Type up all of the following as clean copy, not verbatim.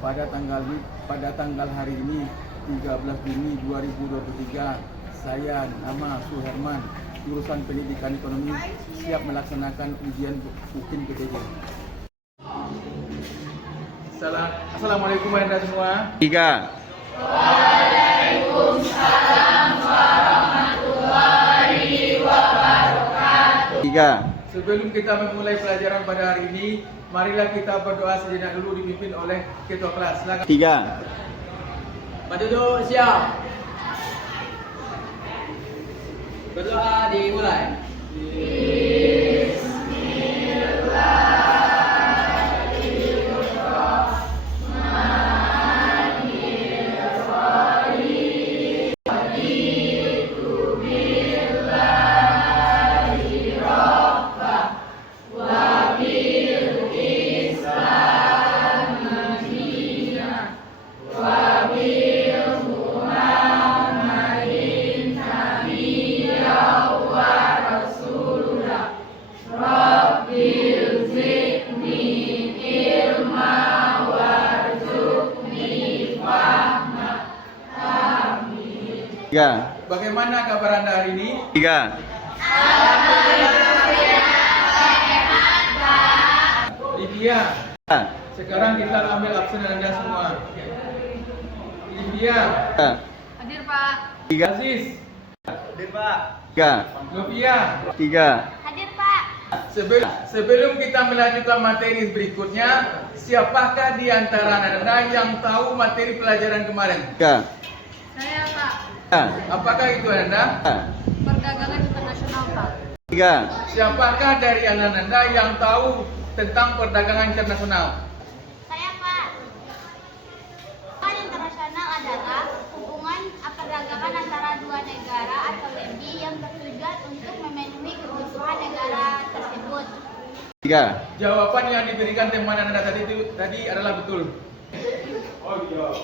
pada tanggal hari ini 13 Juni 2023, saya nama Suherman, jurusan Pendidikan Ekonomi, siap melaksanakan ujian UKIN PTJ. Assalamualaikum warahmatullahi wabarakatuh. 3. Waalaikumsalam warahmatullahi wabarakatuh. 3. Sebelum kita memulai pelajaran pada hari ini, marilah kita berdoa sejenak dulu dipimpin oleh ketua kelas. Silakan. 3. Pak duduk siap. Berdoa dimulai. Bagaimana kabar Anda hari ini? 3. Lydia, sekarang kita ambil absen Anda semua. Lydia, Hadir Pak. 3. Aziz, Hadir Pak. 3. Novia. 3. Hadir Pak. Sebelum kita melanjutkan materi berikutnya, siapakah di antara Anda yang tahu materi pelajaran kemarin? 3. Saya Pak. Apakah itu Anda? Perdagangan internasional Pak. 3. Siapakah dari Anda yang tahu tentang perdagangan internasional? Saya Pak. Perdagangan internasional adalah hubungan perdagangan antara dua negara atau lebih yang bertujuan untuk memenuhi kebutuhan negara tersebut. 3. Jawaban yang diberikan teman Anda tadi adalah betul.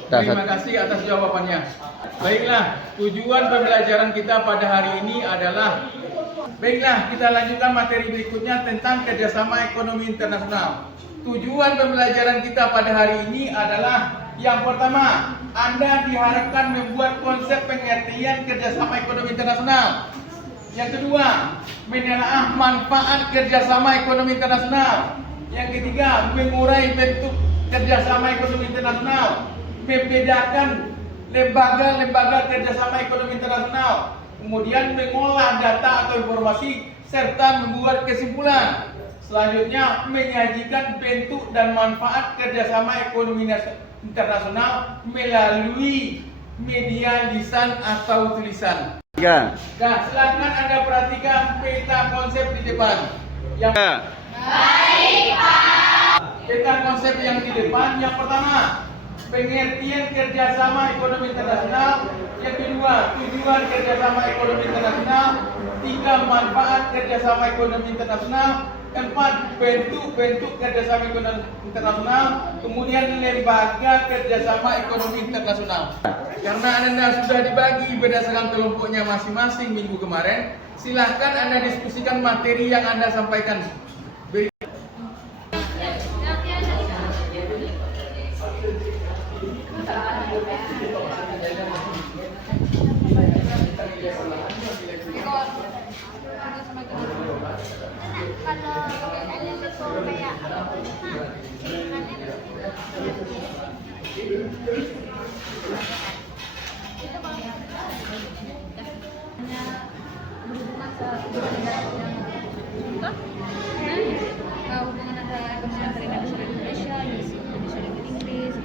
Terima kasih atas jawabannya. Baiklah, tujuan pembelajaran kita pada hari ini adalah kita lanjutkan materi berikutnya tentang kerjasama ekonomi internasional. Tujuan pembelajaran kita pada hari ini adalah yang pertama, Anda diharapkan membuat konsep pengertian kerjasama ekonomi internasional. Yang kedua, menelaah manfaat kerjasama ekonomi internasional. Yang ketiga, mengurai bentuk kerjasama ekonomi internasional, membedakan lembaga-lembaga kerjasama ekonomi internasional, kemudian mengolah data atau informasi, serta membuat kesimpulan. Selanjutnya, menyajikan bentuk dan manfaat kerjasama ekonomi internasional melalui media lisan atau tulisan. 3. Nah, silakan Anda perhatikan peta konsep di depan. Peta konsep yang di depan, yang pertama, pengertian kerjasama ekonomi internasional. Yang kedua, tujuan kerjasama ekonomi internasional. 3, manfaat kerjasama ekonomi internasional. 4, bentuk-bentuk kerjasama ekonomi internasional. Kemudian lembaga kerjasama ekonomi internasional. Karena Anda sudah dibagi berdasarkan kelompoknya masing-masing minggu kemarin, silahkan Anda diskusikan materi yang Anda sampaikan. Hubungan antara Indonesia dengan Indonesia, Indonesia dengan Inggris,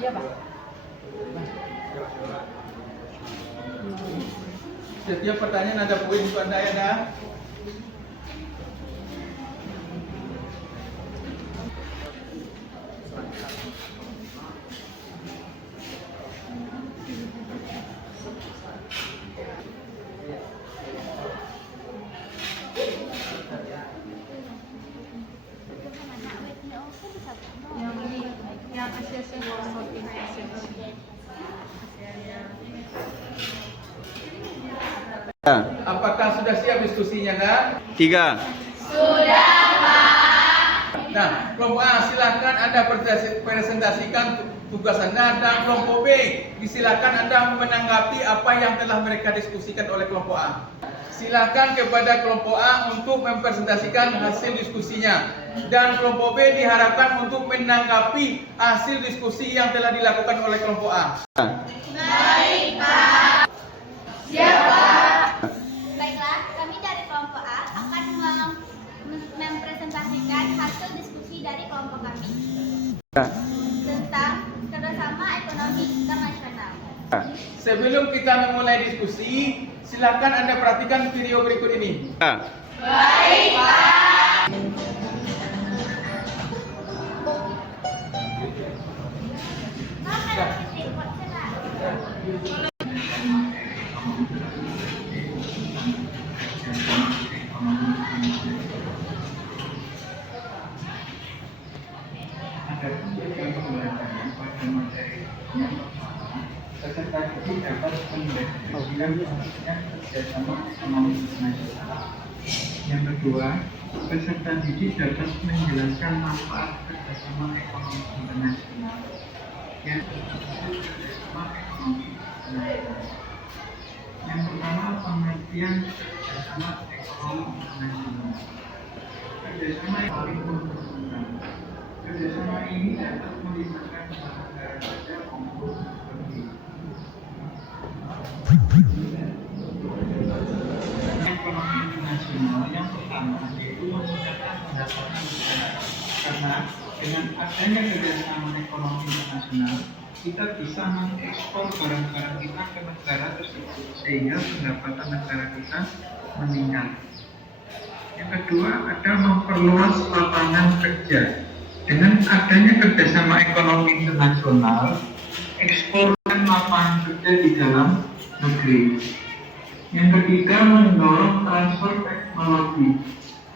iya Pak. Setiap pertanyaan ada poin untuk Anda ya, dah. Yang ini ASEAN Association for Southeast Asia. Tiga. Apakah sudah siap diskusinya, Nak? Tiga. Nah, kelompok A silakan Anda presentasikan tugas Anda, dan kelompok B silakan Anda menanggapi apa yang telah mereka diskusikan oleh kelompok A. Silakan kepada kelompok A untuk mempresentasikan hasil diskusinya, dan kelompok B diharapkan untuk menanggapi hasil diskusi yang telah dilakukan oleh kelompok A. Baiklah, kami dari kelompok A akan mempresentasikan hasil diskusi dari kelompok kami tentang kerjasama ekonomi internasional. Sebelum kita memulai diskusi, silakan Anda perhatikan video berikut ini. Peserta didik dapat mendeskripsikan pentingnya kerjasama ekonomi internasional. Yang kedua, peserta didik dapat menjelaskan manfaat kerjasama ekonomi internasional. Yang ketiga, kerjasama ekonomi internasional. Yang pertama, pengertian kerjasama ekonomi internasional. Kerjasama yang paling menguntungkan. Kerjasama ini dapat melibatkan negara kerja maupun lebih. Ekonomi internasional yang pertama yaitu menggunakan pendapatan negara, karena dengan adanya kerjasama ekonomi internasional kita bisa mengekspor barang-barang kita ke negara tersebut sehingga pendapatan negara kita meningkat. Yang kedua ada memperluas lapangan kerja. Dengan adanya kerjasama ekonomi internasional, ekspor dan lapangan kerja di dalam negeri. Yang ketiga, mendorong transfer teknologi.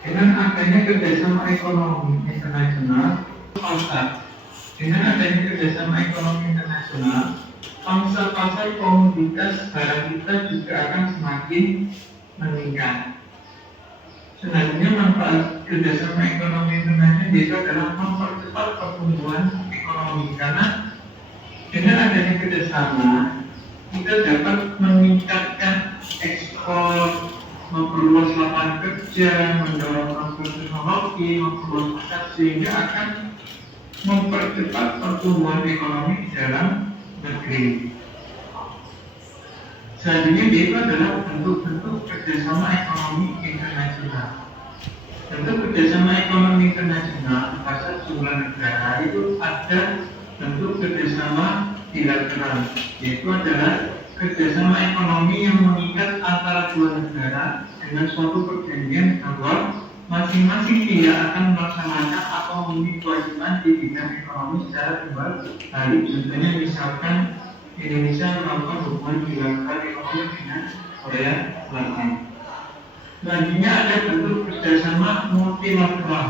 Dengan adanya kerjasama ekonomi internasional, pasar. Dengan adanya kerjasama ekonomi internasional, pasar komoditas barang kita juga akan semakin meningkat. Selanjutnya, manfaat kerjasama ekonomi internasional itu adalah mempercepat pertumbuhan ekonomi, karena dengan adanya kerjasama kita dapat meningkatkan ekspor, memperluas lapangan kerja, mendorong transfer teknologi, memperluas pasar, sehingga akan mempercepat pertumbuhan ekonomi di dalam negeri. Selanjutnya itu adalah bentuk-bentuk kerjasama ekonomi internasional. Bentuk kerjasama ekonomi internasional atas jumlah negara itu ada bentuk kerjasama bilateral, yaitu adalah kerjasama ekonomi yang mengikat antara dua negara dengan suatu perjanjian bahwa masing-masing pihak akan melaksanakan atau memenuhi kewajiban di bidang ekonomi secara tunggal hari. Contohnya misalkan Indonesia melakukan hubungan bilateral ekonomi dengan Korea Selatan. Selanjutnya ada bentuk kerjasama multilateral,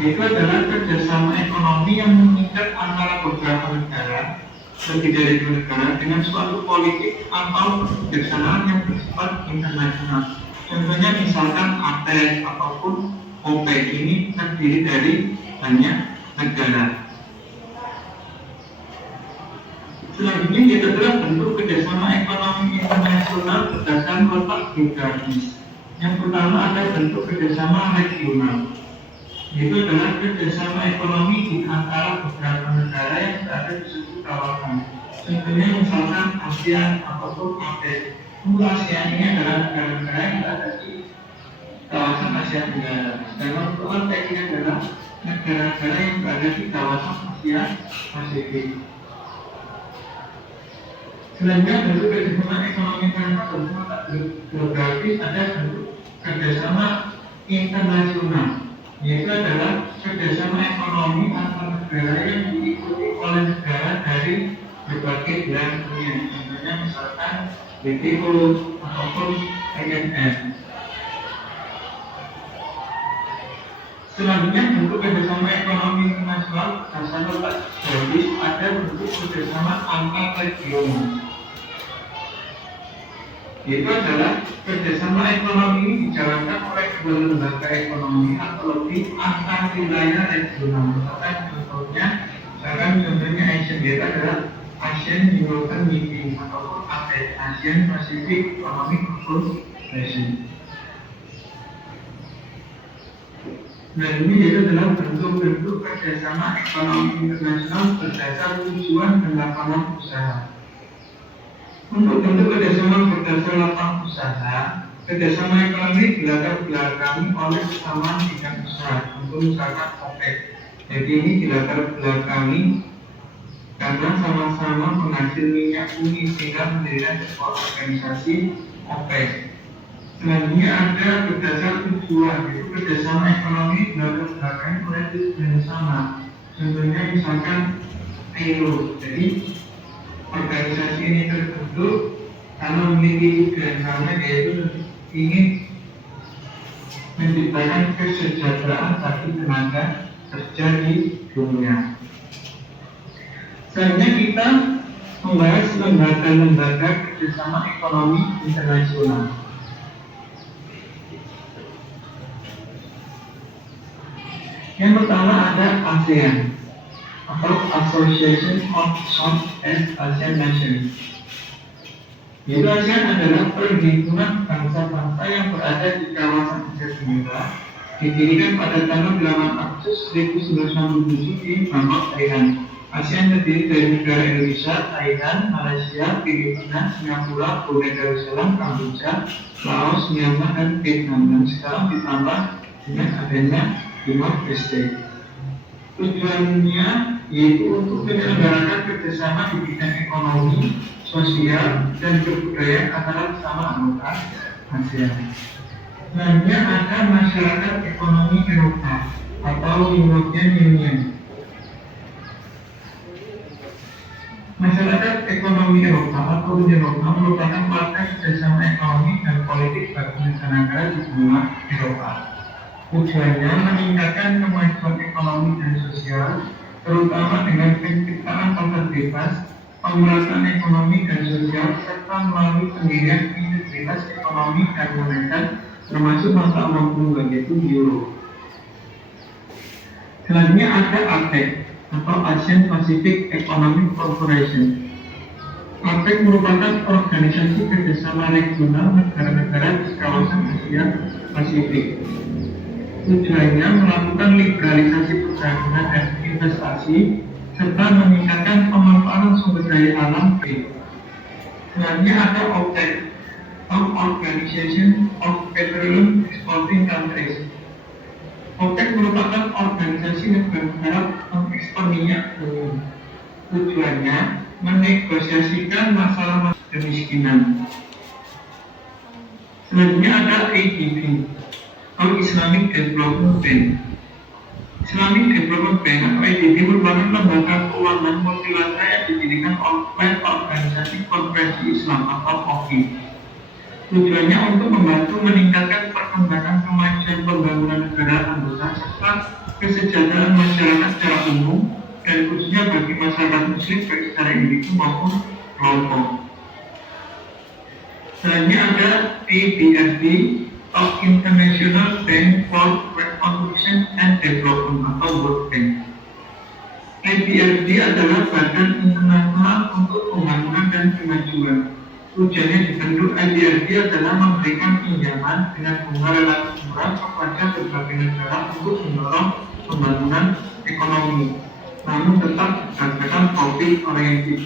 yaitu adalah kerjasama ekonomi yang mengikat antara beberapa negara, lebih dari dua negara, dengan suatu politik atau kebijaksanaan yang bersifat internasional. Contohnya misalkan APEC ataupun OPEC ini terdiri dari banyak negara. Selanjutnya itu adalah bentuk kerjasama ekonomi internasional berdasarkan letak geografis. Yang pertama ada bentuk kerjasama regional, yaitu adalah kerjasama ekonomi di antara beberapa negara yang berada di suatu kawasan. Contohnya misalkan ASEAN ataupun APEC. ASEAN ini adalah negara-negara yang berada di kawasan Asia Tenggara. Sedangkan untuk APEC ini adalah negara-negara yang berada di kawasan Asia Pasifik. Selanjutnya bentuk kerjasama ekonomi internasional bersama geografis ada bentuk kerjasama internasional, yaitu adalah kerjasama ekonomi antar negara yang diikuti oleh negara dari berbagai belahan dunia. Contohnya misalkan WTO ataupun IMF. Selanjutnya bentuk kerjasama ekonomi internasional berdasarkan letak kerjasama antar regional. Itu adalah kerjasama ekonomi ini dijalankan oleh kedua lembaga ekonomi atau lebih antar wilayah regional. Contohnya ASEAN, yaitu adalah Asian European Meeting ataupun APEC, Asian Pacific Economic Cooperation. Nah, ini yaitu adalah bentuk-bentuk kerjasama ekonomi internasional berdasar tujuan dan lapangan usaha. Untuk bentuk kerjasama berdasar lapangan usaha, kerjasama ekonomi dilatar-belakangi oleh kesamaan bidang usaha. Untuk misalkan OPEC, jadi ini dilatar-belakangi karena sama-sama penghasil minyak bumi sehingga mendirikan sebuah organisasi OPEC. Selanjutnya ada berdasar tujuan, yaitu kerjasama ekonomi dilatar-belakangi oleh tujuan yang sama. Contohnya misalkan ILO, jadi organisasi ini terbentuk karena memiliki tujuan sama, yaitu ingin menciptakan kesejahteraan bagi tenaga kerja di dunia. Selanjutnya kita membahas lembaga-lembaga kerjasama ekonomi internasional. Yang pertama ada ASEAN atau Association of Southeast Asian Nations. Yaitu ASEAN adalah perhimpunan bangsa-bangsa yang berada di kawasan Asia Tenggara, didirikan pada tanggal 8 Agustus 1967 di Bangkok, Thailand. ASEAN terdiri dari negara Indonesia, Thailand, Malaysia, Filipina, Singapura, Brunei Darussalam, Kamboja, Laos, Myanmar, dan Vietnam. Dan sekarang ditambah dengan adanya Timor Leste. Tujuannya yaitu untuk menyelenggarakan kerjasama di bidang ekonomi, sosial, dan kebudayaan antara sesama anggota ASEAN. Selanjutnya ada masyarakat ekonomi Eropa atau European Union. Masyarakat ekonomi Eropa atau Uni Eropa merupakan partai kerjasama ekonomi dan politik bagi negara-negara di benua Eropa. Tujuannya meningkatkan kemajuan ekonomi dan sosial, terutama dengan penciptaan pasar bebas, pemerataan ekonomi dan sosial, serta melalui pendirian integritas ekonomi dan moneter, termasuk mata uang tunggal yaitu euro. Selanjutnya ada APEC atau Asian Pacific Economic Cooperation. APEC merupakan organisasi kerjasama regional negara-negara di kawasan Asia Pasifik. Tujuannya melakukan liberalisasi perdagangan dan investasi serta meningkatkan pemanfaatan sumber daya alam. Selanjutnya ada OPEC atau Organization of Petroleum Exporting Countries. OPEC merupakan organisasi negara-negara pengekspor minyak bumi. Tujuannya menegosiasikan masalah kemiskinan. Selanjutnya ada ADB atau Islamic Development Bank. Islamic Development Bank atau ADB merupakan lembaga keuangan multilateral yang didirikan oleh Organisasi Konferensi Islam atau OIC. Tujuannya untuk membantu meningkatkan perkembangan kemajuan pembangunan negara anggota serta kesejahteraan masyarakat secara umum dan khususnya bagi masyarakat muslim baik secara individu maupun kelompok. Selanjutnya ada ABFD atau International Bank for Reconstruction and Development atau World Bank. ABFD adalah badan internasional untuk pembangunan dan kemajuan. Tujuannya dibentuk ABFD adalah memberikan pinjaman dengan bunga relatif murah kepada berbagai negara untuk mendorong pembangunan ekonomi, namun tetap berdasarkan profit oriented.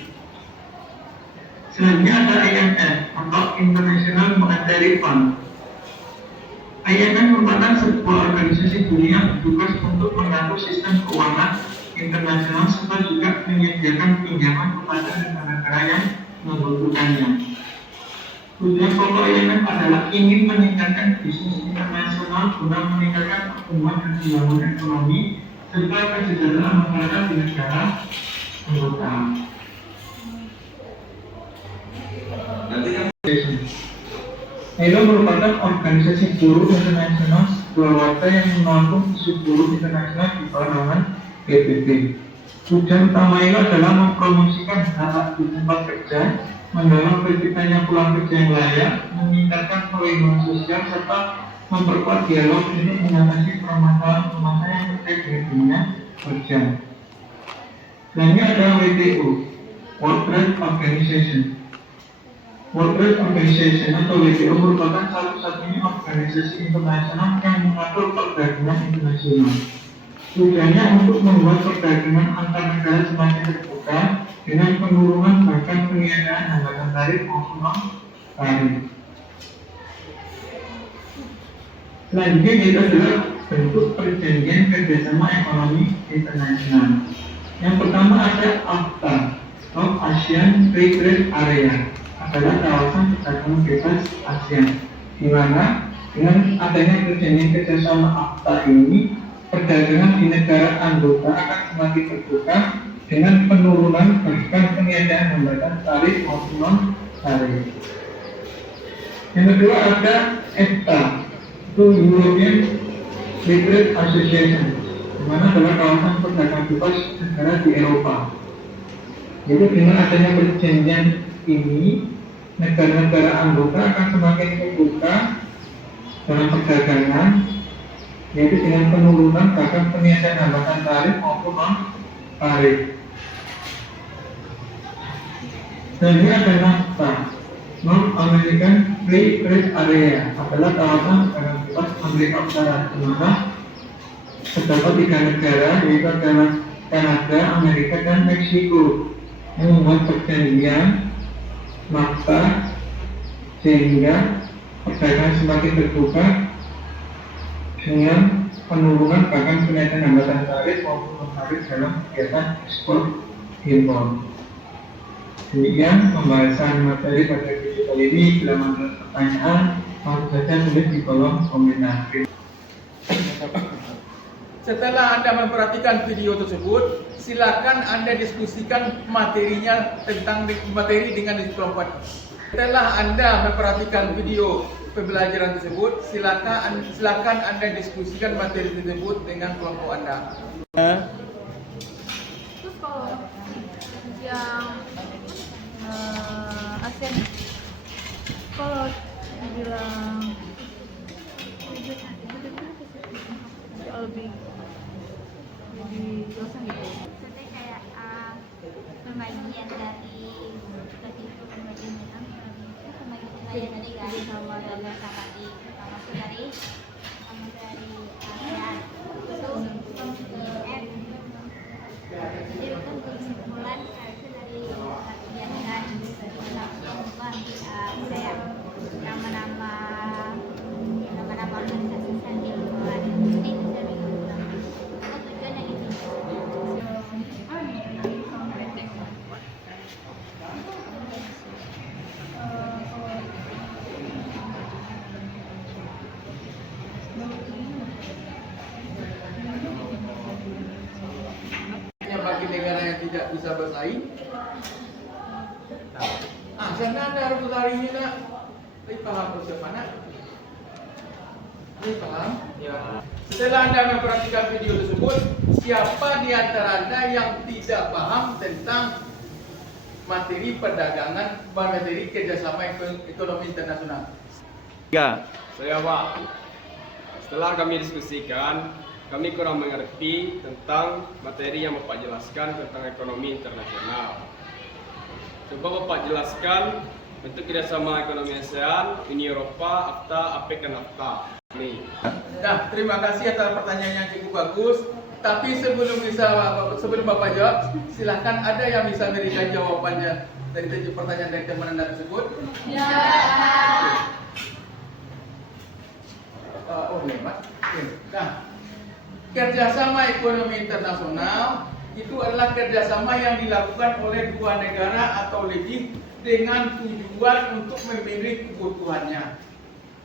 Selanjutnya ada IMF atau International Monetary Fund. IMF merupakan sebuah organisasi dunia yang bertugas untuk mengatur sistem keuangan internasional serta juga menyediakan pinjaman kepada negara-negara yang membutuhkannya. Tujuan pokok IMF adalah ingin meningkatkan bisnis internasional guna meningkatkan pertumbuhan dan pembangunan ekonomi serta kesejahteraan masyarakat di negara anggota. ILO merupakan organisasi buruh internasional sebuah wadah yang menampung isu buruh internasional di bawah naungan PBB. Tujuan utama itu adalah mempromosikan hak di tempat kerja, mendorong terciptanya peluang kerja yang layak, meningkatkan perlindungan sosial, serta memperkuat dialog untuk mengatasi permasalahan-permasalahan yang terkait dengan dunia kerja. Selanjutnya ada WTO, World Trade Organization. World Trade Organization atau WTO merupakan satu-satunya organisasi internasional yang mengatur perdagangan internasional. Tujuannya untuk membuat perdagangan antar negara semakin terbuka dengan penurunan bahkan peniadaan hambatan tarif maupun non-tarif. Selanjutnya itu adalah bentuk perjanjian kerjasama ekonomi internasional. Yang pertama ada AFTA atau ASEAN Free Trade Area, adalah kawasan perdagangan bebas ASEAN, di mana dengan adanya perjanjian kerjasama AFTA ini, perdagangan di negara anggota akan semakin terbuka dengan penurunan bahkan peniadaan hambatan tarif maupun non-tarif. Yang kedua ada EFTA, itu European Free Trade Association, di mana adalah kawasan perdagangan bebas negara di Eropa. Jadi dengan adanya perjanjian ini, negara-negara anggota akan semakin terbuka dalam perdagangan, yaitu dengan penurunan bahkan peniadaan hambatan tarif maupun non-tarif. Dan ini ada NAFTA, North American Free Trade Area, adalah kawasan perdagangan bebas Amerika Utara, di mana terdapat 3 negara, yaitu adalah Kanada, Amerika, dan Meksiko, yang membuat perjanjian NAFTA sehingga perdagangan semakin terbuka dengan penurunan bahkan peniadaan hambatan tarif maupun non-tarif dalam kegiatan ekspor impor. Demikian pembahasan materi pada video kali ini. Bila ada pertanyaan, langsung saja tulis di kolom komentar. Setelah Anda memperhatikan video tersebut, silakan Anda diskusikan materinya tentang materi dengan kelompok. Setelah Anda memperhatikan video pembelajaran tersebut, silakan Anda diskusikan materi tersebut dengan kelompok Anda. Terus kalau yang ASEAN, kalau dibilang lebih dosen gitu. Maksudnya kayak pembagian dari pembagian dari kan sama dari pertama tuh dari ASEAN jadi kan kesimpulan harusnya dari kajian kan kayak nama-nama organisasi sendiri ini dari tujuannya itu. Bagi negara yang tidak bisa bersaing, sana Anda harus hari ini nak. Paham konsep mana? Paham? Ya. Setelah Anda memperhatikan video tersebut, siapa di antara Anda yang tidak paham tentang materi perdagangan, materi kerjasama ekonomi internasional? 3. Saya Pak, setelah kami diskusikan, kami kurang mengerti tentang materi yang Bapak jelaskan tentang ekonomi internasional. Coba Bapak jelaskan bentuk kerjasama ekonomi ASEAN, Uni Eropa, AFTA, APEC, dan NAFTA. Nah, terima kasih atas pertanyaan yang cukup bagus. Tapi sebelum Bapak jawab, silahkan ada yang bisa memberikan jawabannya dari pertanyaan dari teman Anda tersebut. Ya. Hebat. Nah, kerjasama ekonomi internasional itu adalah kerjasama yang dilakukan oleh 2 negara atau lebih dengan tujuan untuk memenuhi kebutuhannya.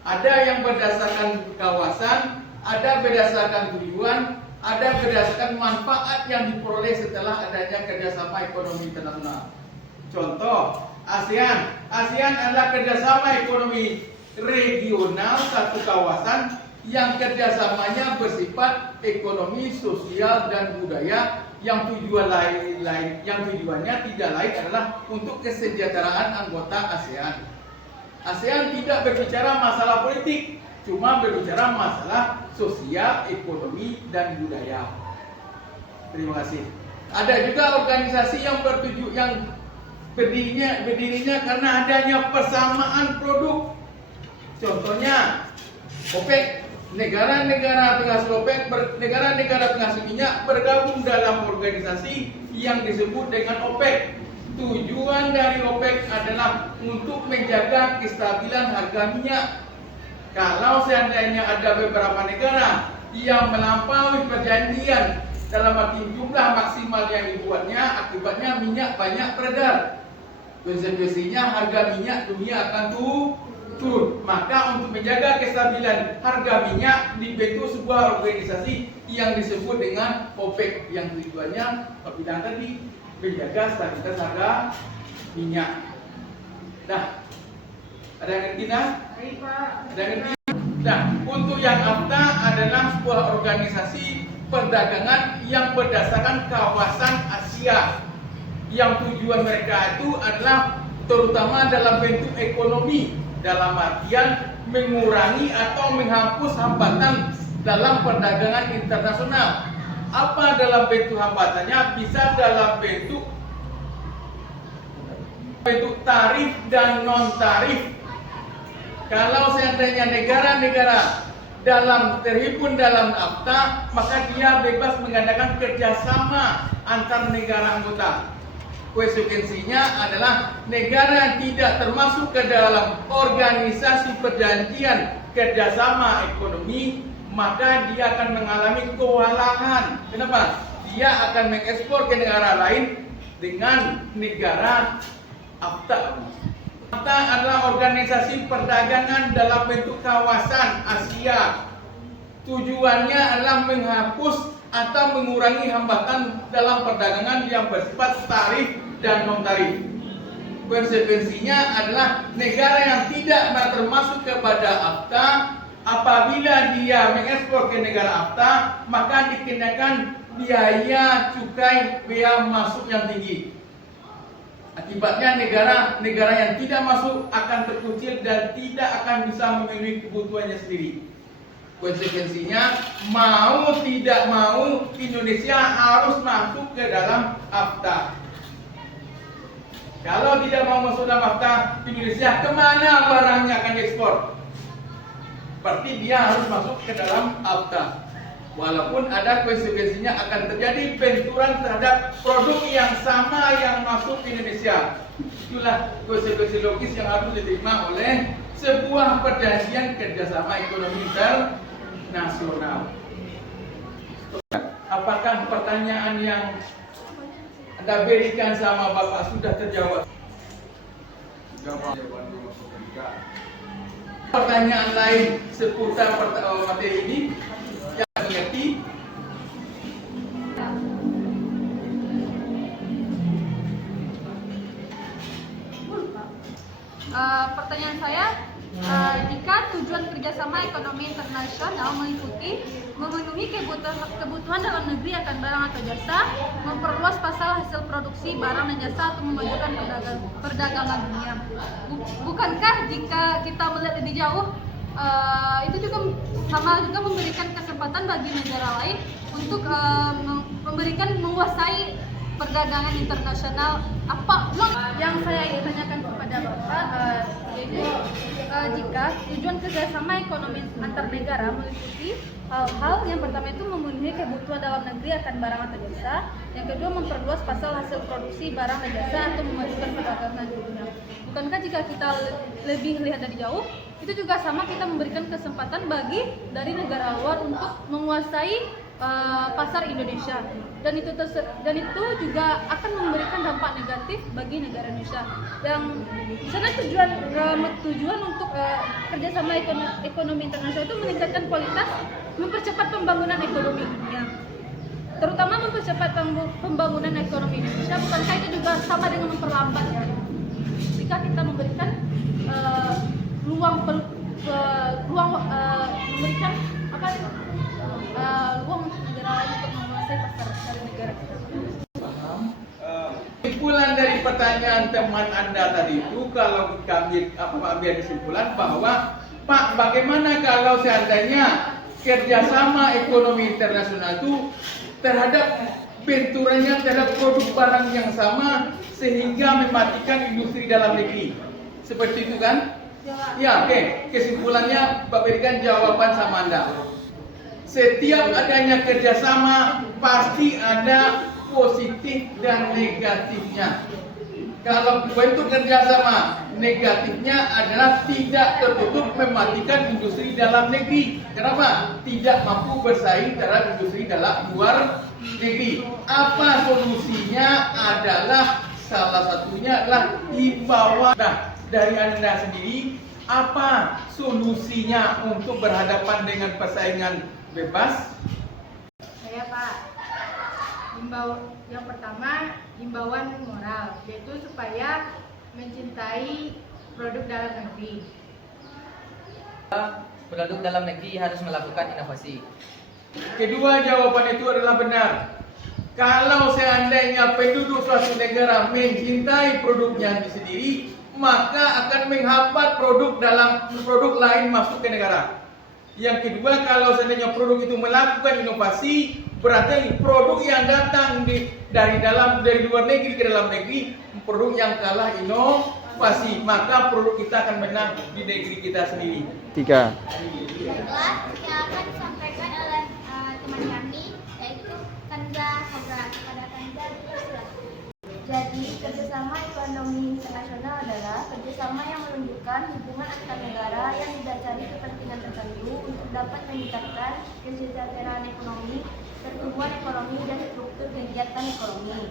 Ada yang berdasarkan kawasan, ada berdasarkan tujuan, ada berdasarkan manfaat yang diperoleh setelah adanya kerjasama ekonomi internasional. Contoh, ASEAN. ASEAN adalah kerjasama ekonomi regional satu kawasan yang kerjasamanya bersifat ekonomi, sosial, dan budaya yang tujuannya tidak lain adalah untuk kesejahteraan anggota ASEAN. ASEAN tidak berbicara masalah politik, cuma berbicara masalah sosial, ekonomi, dan budaya. Terima kasih. Ada juga organisasi yang berdirinya karena adanya persamaan produk. Contohnya OPEC, negara-negara penghasil OPEC, negara-negara penghasil minyak bergabung dalam organisasi yang disebut dengan OPEC. Tujuan dari OPEC adalah untuk menjaga kestabilan harga minyak. Kalau seandainya ada beberapa negara yang melampaui perjanjian dalam arti jumlah maksimal yang dibuatnya, akibatnya minyak banyak beredar. Konsekuensinya harga minyak dunia akan turun. Maka untuk menjaga kestabilan harga minyak dibentuk sebuah organisasi yang disebut dengan OPEC, yang tujuannya bilang tadi menjaga stabilitas harga minyak. Nah, ada yang ngerti dah? Ada yang ngerti? Nah, untuk yang AFTA adalah sebuah organisasi perdagangan yang berdasarkan kawasan Asia. Yang tujuan mereka itu adalah terutama dalam bentuk ekonomi, dalam artian mengurangi atau menghapus hambatan dalam perdagangan internasional. Apa dalam bentuk hambatannya? Bisa dalam bentuk tarif dan non tarif. Kalau seandainya negara-negara terhimpun dalam AFTA, maka dia bebas mengadakan kerjasama antar negara anggota. Konsekuensinya adalah negara yang tidak termasuk ke dalam organisasi perjanjian kerjasama ekonomi, maka dia akan mengalami kewalahan. Kenapa? Dia akan mengekspor ke negara lain dengan negara AFTA. AFTA adalah organisasi perdagangan dalam bentuk kawasan Asia. Tujuannya adalah menghapus atau mengurangi hambatan dalam perdagangan yang bersifat tarif dan non tarif. Konsekuensinya adalah negara yang tidak termasuk kepada AFTA, apabila dia mengekspor ke negara AFTA, maka dikenakan biaya cukai bea masuk yang tinggi. Akibatnya negara yang tidak masuk akan terkucil dan tidak akan bisa memenuhi kebutuhannya sendiri. Konsekuensinya, mau tidak mau Indonesia harus masuk ke dalam AFTA. Kalau tidak mau masuk dalam AFTA, Indonesia kemana barangnya akan diekspor? Berarti dia harus masuk ke dalam AFTA. Walaupun ada konsekuensinya akan terjadi benturan terhadap produk yang sama yang masuk ke Indonesia. Itulah konsekuensi logis yang harus diterima oleh sebuah perjanjian kerjasama ekonomi internasional. Apakah pertanyaan yang Anda berikan sama Bapak sudah terjawab? Pertanyaan lain seputar materi ini yang mengerti? Pertanyaan saya, jika tujuan kerjasama ekonomi internasional meliputi memenuhi kebutuhan dalam negeri akan barang atau jasa, memperluas pasar hasil produksi barang dan jasa, atau memajukan perdagangan dunia, bukankah jika kita melihat lebih jauh, itu juga juga memberikan kesempatan bagi negara lain untuk menguasai perdagangan internasional? Apa yang saya ingin tanyakan kepada Bapak, yaitu jika tujuan kerjasama ekonomi antar negara meliputi hal-hal yang pertama itu memenuhi kebutuhan dalam negeri akan barang atau jasa, yang kedua memperluas pasar hasil produksi barang dan jasa, atau memajukan perdagangan dunia, bukankah jika kita lebih lihat dari jauh, itu juga sama kita memberikan kesempatan bagi dari negara luar untuk menguasai pasar Indonesia, dan itu juga akan memberikan dampak negatif bagi negara Indonesia. Yang sana tujuan untuk kerjasama ekonomi internasional itu meningkatkan kualitas, mempercepat pembangunan ekonomi dunia, terutama mempercepat pembangunan ekonomi Indonesia. Bukankah itu juga sama dengan memperlambat jika kita memberikan memberikan ruang untuk negara lain untuk menguasai pasar dari negara kita? pertanyaan teman Anda tadi itu, kalau kami ambil kesimpulan bahwa Pak, bagaimana kalau seandainya kerjasama ekonomi internasional itu terhadap benturannya terhadap produk barang yang sama sehingga mematikan industri dalam negeri? Seperti itu kan? Ya, oke. Kesimpulannya Pak berikan jawaban sama Anda. Setiap adanya kerjasama pasti ada positif dan negatifnya. Kalau bentuk kerjasama negatifnya adalah tidak tertutup mematikan industri dalam negeri. Kenapa? Tidak mampu bersaing terhadap industri dalam luar negeri. Apa solusinya? Adalah salah satunya adalah himbauan. Nah, dari Anda sendiri, apa solusinya untuk berhadapan dengan persaingan bebas? Saya Pak, yang pertama himbauan moral, yaitu supaya mencintai produk dalam negeri. Produk dalam negeri harus melakukan inovasi. Kedua jawaban itu adalah benar. Kalau seandainya penduduk suatu negara mencintai produknya sendiri, maka akan menghambat produk lain masuk ke negara. Yang kedua, kalau seandainya produk itu melakukan inovasi, berarti produk yang datang dari luar negeri ke dalam negeri, produk yang kalah inovasi, maka produk kita akan menang di negeri kita sendiri. 3. Baiklah, yang akan disampaikan oleh teman kami yaitu Kanja Sabra. Kepada Kanja dipersilakan. Jadi, kerjasama ekonomi internasional adalah kerjasama yang menunjukkan hubungan antar negara yang didasari kepentingan tertentu untuk dapat meningkatkan kesejahteraan ekonomi, pertumbuhan ekonomi, dan struktur kegiatan ekonomi.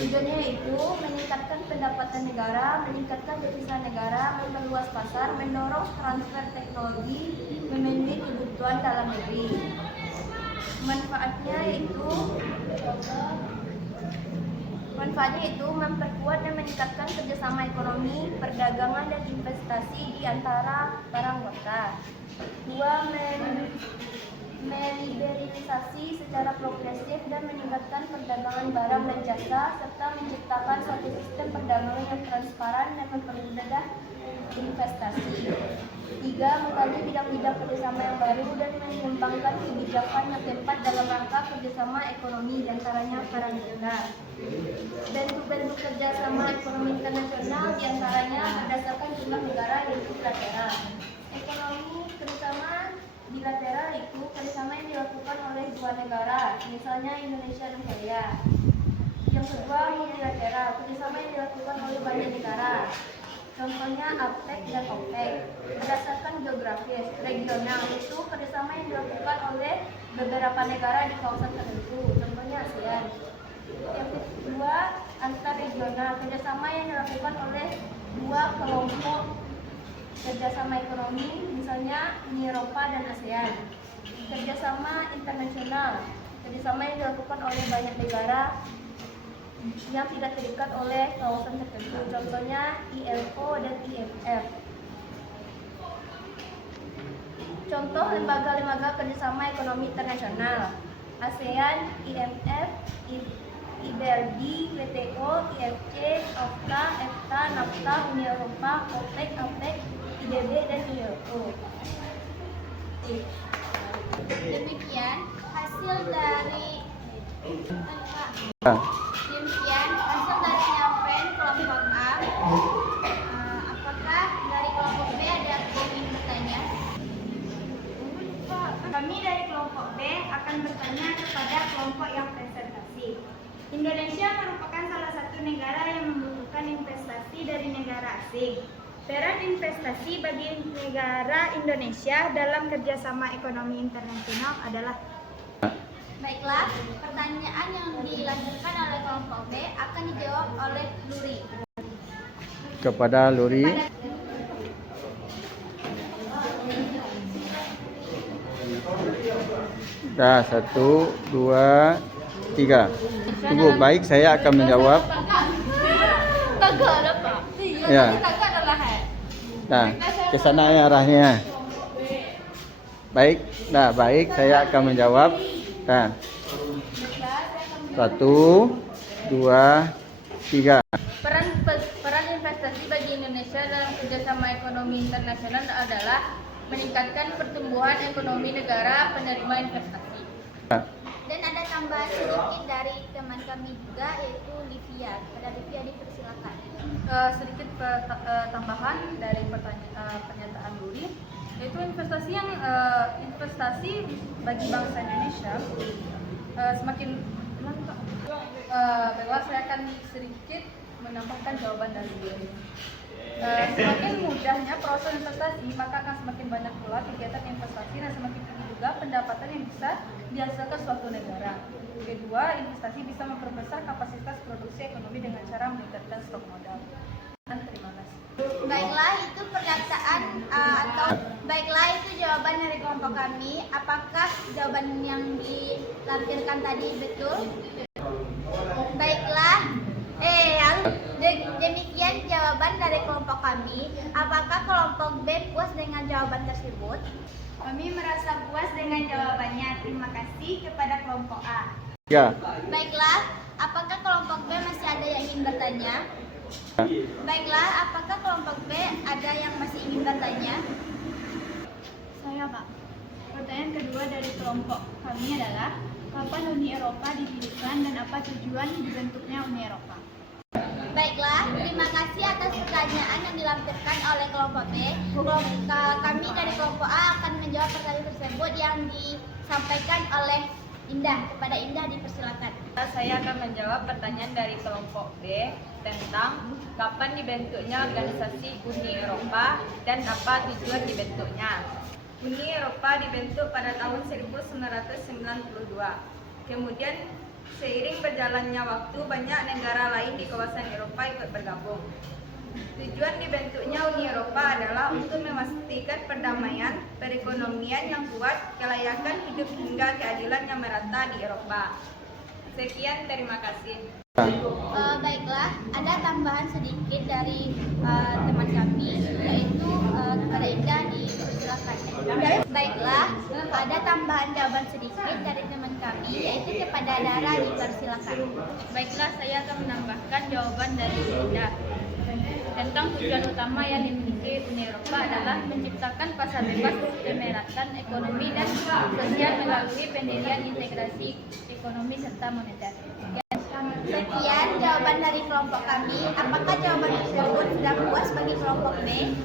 Tujuannya yaitu meningkatkan pendapatan negara, meningkatkan devisa negara, memperluas pasar, mendorong transfer teknologi, memenuhi kebutuhan dalam negeri. Manfaatnya itu memperkuat dan meningkatkan kerjasama ekonomi, perdagangan, dan investasi di antara para anggota. 2. Meliberalisasi secara progresif dan meningkatkan perdagangan barang dan jasa, serta menciptakan suatu sistem perdagangan yang transparan dan mempermudah investasi. 3. Mengkaji bidang-bidang kerjasama yang baru dan mengembangkan kebijakan yang tepat dalam rangka kerjasama ekonomi, diantaranya para negara. Bentuk-bentuk kerjasama ekonomi internasional diantaranya berdasarkan jumlah negara yaitu bilateral. Ekonomi kerjasama bilateral itu kerjasama yang dilakukan oleh dua negara, misalnya Indonesia dan Korea. Yang kedua, multilateral, kerjasama yang dilakukan oleh banyak negara. Contohnya APEC dan OPEC. Berdasarkan geografis, regional itu kerjasama yang dilakukan oleh beberapa negara di kawasan tertentu, contohnya ASEAN. Yang kedua, antar regional, kerjasama yang dilakukan oleh dua kelompok kerjasama ekonomi, misalnya Uni Eropa dan ASEAN. Kerjasama internasional, kerjasama yang dilakukan oleh banyak negara yang tidak terikat oleh kawasan tertentu, contohnya ILO dan IMF. Contoh lembaga-lembaga kerjasama ekonomi internasional: ASEAN, IMF, IBRD, WTO, IFC, OFTA, EFTA, NAFTA, Uni Eropa, OPEC, APEC, IDB, dan ILO. Demikian hasil dari penyampaian kelompok A. Apakah dari kelompok B ada yang ingin bertanya? Kami dari kelompok B akan bertanya kepada kelompok yang presentasi. Indonesia merupakan salah satu negara yang membutuhkan investasi dari negara asing. Peran investasi bagi negara Indonesia dalam kerjasama ekonomi internasional adalah. Baiklah, pertanyaan yang dilanjutkan oleh kelompok B akan dijawab oleh Luri. Kepada Luri. Dah, 1, 2, 3. Tunggu, baik, saya akan menjawab. Tagak lah Pak. Ya. Tagak adalah Nah, ke sana ya arahnya. Baik, nah baik, saya akan menjawab. Nah, 1, 2, 3. Peran internasional adalah meningkatkan pertumbuhan ekonomi negara penerima investasi. Dan ada tambahan sedikit dari teman kami juga, yaitu Livia. Pada Livia dipersilakan. Sedikit tambahan dari pernyataan Luri, yaitu investasi bagi bangsa Indonesia semakin baiklah, saya akan sedikit menambahkan jawaban dari Luri. Semakin mudahnya proses investasi, maka akan semakin banyak pula kegiatan investasi dan semakin tinggi juga pendapatan yang bisa dihasilkan suatu negara. Kedua, investasi bisa memperbesar kapasitas produksi ekonomi dengan cara meningkatkan stok modal. Dan terima kasih. Baiklah, itu pernyataan baiklah itu jawaban dari kelompok kami. Apakah jawaban yang dilampirkan tadi betul? Baiklah. Demikian jawaban dari kelompok kami. Apakah kelompok B puas dengan jawaban tersebut? Kami merasa puas dengan jawabannya. Terima kasih kepada kelompok A. Ya. Baiklah, apakah kelompok B masih ada yang ingin bertanya? Baiklah, apakah kelompok B ada yang masih ingin bertanya? Saya, Pak. Pertanyaan kedua dari kelompok kami adalah, kapan Uni Eropa didirikan dan apa tujuan dibentuknya Uni Eropa? Baiklah, terima kasih atas pertanyaan yang dilampirkan oleh kelompok B. Kami dari kelompok A akan menjawab pertanyaan tersebut yang disampaikan oleh Indah. Kepada Indah dipersilakan. Saya akan menjawab pertanyaan dari kelompok B tentang kapan dibentuknya organisasi Uni Eropa dan apa tujuan dibentuknya. Uni Eropa dibentuk pada tahun 1992. Kemudian seiring berjalannya waktu, banyak negara lain di kawasan Eropa ikut bergabung. Tujuan dibentuknya Uni Eropa adalah untuk memastikan perdamaian, perekonomian yang kuat, kelayakan hidup hingga keadilan yang merata di Eropa. Sekian, terima kasih. Baiklah, ada tambahan sedikit dari teman kami, yaitu kepada Indah dipersilakan. Baiklah, ada tambahan jawaban sedikit dari teman kami, yaitu kepada Dara dipersilakan. Baiklah, saya akan menambahkan jawaban dari Indah. Tentang tujuan utama yang dimiliki Uni Eropa adalah menciptakan pasar bebas, kemeratan ekonomi dan sosial melalui pendirian integrasi ekonomi serta moneter. Sekian jawaban dari kelompok kami. Apakah jawaban tersebut sudah puas bagi kelompok B?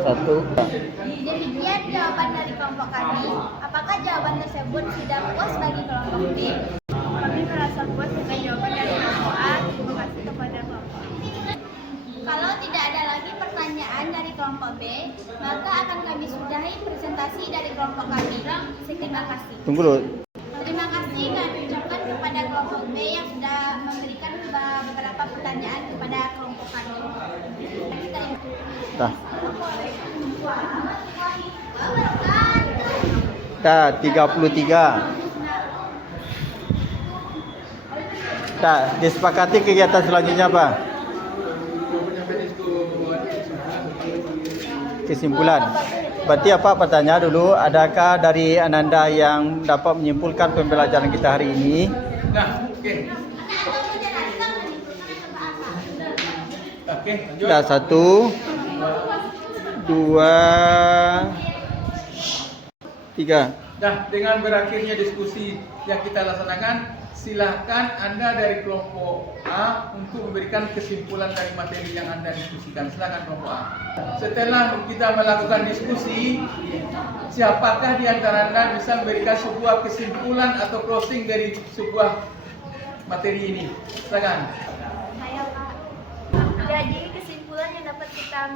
Satu. Demikian jawaban dari kelompok kami. Apakah jawaban tersebut sudah puas bagi kelompok B? Kami merasa puas dengan jawaban dari kelompok A. Terima kasih kepada kelompok A. Kalau tidak ada lagi pertanyaan dari kelompok B, maka akan kami sudahi presentasi dari kelompok kami. Terima kasih. Tunggu dulu. Terima kasih kami ucapkan kepada kelompok B yang sudah memberikan beberapa pertanyaan kepada kelompok kami. Dah. Dah 33. Dah disepakati kegiatan selanjutnya apa? Kesimpulan. Berarti apa pertanyaan dulu? Adakah dari Ananda yang dapat menyimpulkan pembelajaran kita hari ini? Nah, oke. Oke, lanjut. Dah 1, 2, 3. Nah, dengan berakhirnya diskusi yang kita laksanakan, silahkan Anda dari kelompok A untuk memberikan kesimpulan dari materi yang Anda diskusikan. Silakan kelompok A. Setelah kita melakukan diskusi, siapakah di antara Anda bisa memberikan sebuah kesimpulan atau closing dari sebuah materi ini? Silakan. Saya, Pak. Jadi kesimpulan yang dapat kita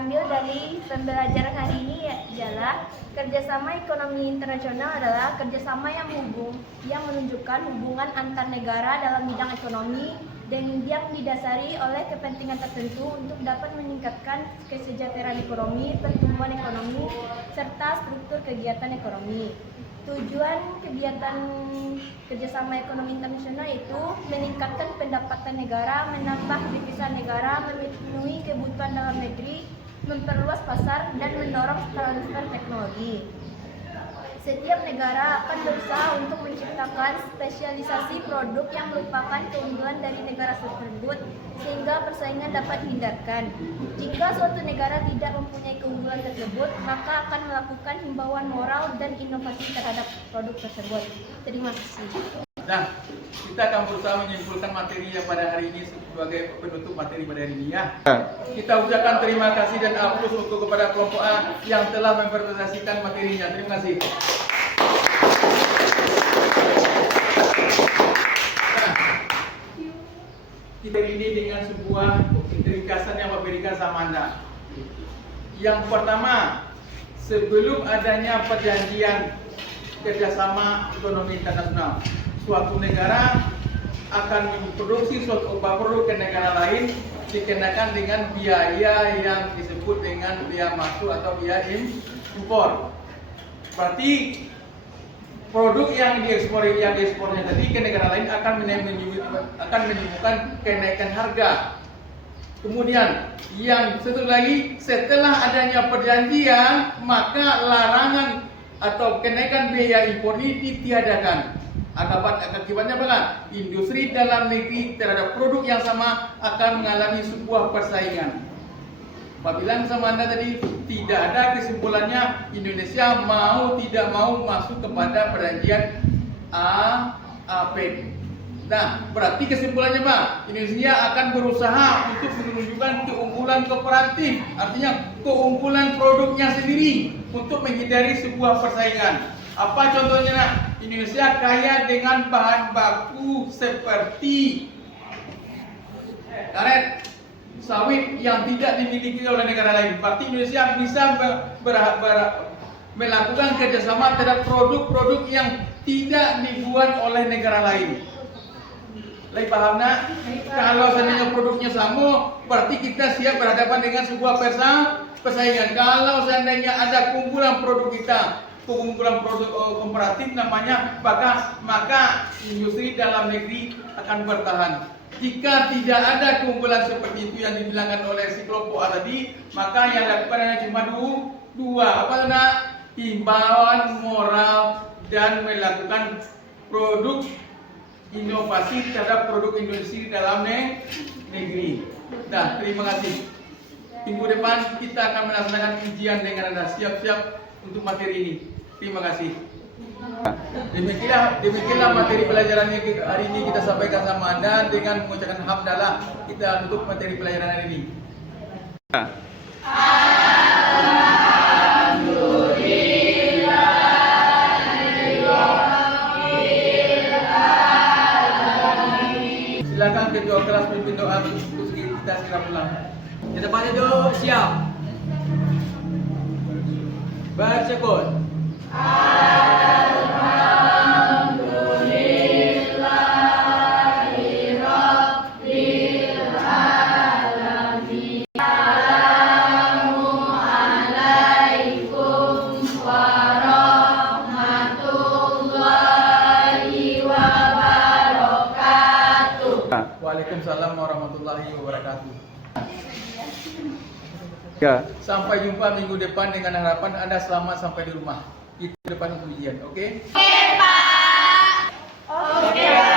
ambil dari pembelajaran hari ini adalah kerjasama ekonomi internasional adalah kerjasama yang menunjukkan hubungan antar negara dalam bidang ekonomi dan yang didasari oleh kepentingan tertentu untuk dapat meningkatkan kesejahteraan ekonomi, pertumbuhan ekonomi, serta struktur kegiatan ekonomi. Tujuan kegiatan kerjasama ekonomi internasional itu meningkatkan pendapatan negara, menambah devisa negara, memenuhi kebutuhan dalam negeri, memperluas pasar, dan mendorong transfer teknologi. Setiap negara akan berusaha untuk menciptakan spesialisasi produk yang merupakan keunggulan dari negara tersebut sehingga persaingan dapat dihindarkan. Jika suatu negara tidak mempunyai keunggulan tersebut, maka akan melakukan himbauan moral dan inovasi terhadap produk tersebut. Terima kasih. Nah, kita akan berusaha menyimpulkan materi yang pada hari ini sebagai penutup materi pada hari ini ya. Kita ucapkan terima kasih dan aplaus untuk kepada kelompok A yang telah mempresentasikan materinya. Terima kasih. Nah, kita ini dengan sebuah ringkasan yang memberikan sama Anda. Yang pertama, sebelum adanya perjanjian kerjasama ekonomi internasional, suatu negara akan memproduksi suatu produk ke negara lain dikenakan dengan biaya yang disebut dengan biaya masuk atau biaya impor. Berarti produk yang diekspornya tadi ke negara lain akan menimbulkan kenaikan harga. Kemudian yang satu lagi, setelah adanya perjanjian maka larangan atau kenaikan biaya impor ini ditiadakan. Akibatnya apa? Industri dalam negeri terhadap produk yang sama akan mengalami sebuah persaingan. Apabila sama Anda tadi tidak ada kesimpulannya, Indonesia mau tidak mau masuk kepada perjanjian APEC. Nah, berarti kesimpulannya Pak, Indonesia akan berusaha untuk menunjukkan keunggulan kooperatif, artinya keunggulan produknya sendiri untuk menghindari sebuah persaingan. Apa contohnya nak? Indonesia kaya dengan bahan baku seperti karet, sawit yang tidak dimiliki oleh negara lain. Berarti Indonesia bisa melakukan kerjasama terhadap produk-produk yang tidak dibuat oleh negara lain. Lagi paham nak? Kalau seandainya produknya sama, berarti kita siap berhadapan dengan sebuah persaingan. Kalau seandainya ada keunggulan produk kita, keunggulan produk komparatif namanya, maka industri dalam negeri akan bertahan. Jika tidak ada keunggulan seperti itu yang dibilangkan oleh si kelompok A tadi, maka yang dilakukan hanya cuma dua. Apa tanda? Himbauan moral dan melakukan produk inovasi terhadap produk industri dalam negeri. Nah, terima kasih. Minggu depan kita akan melaksanakan ujian dengan Anda. Siap-siap untuk materi ini. Terima kasih. Demikianlah materi pelajaran yang hari ini kita sampaikan sama Anda. Dengan mengucapkan hamdalah, kita tutup materi pelajaran hari ini. Silakan ketua kelas pimpin doa untuk kita segera pulang. Di depan itu siap. Bersyukur. Waalaikumsalam warahmatullahi wabarakatuh. Ya. Sampai jumpa minggu depan dengan harapan Anda selamat sampai di rumah. Itu depan ujian, oke? Oke, Pak. Oke, Pak.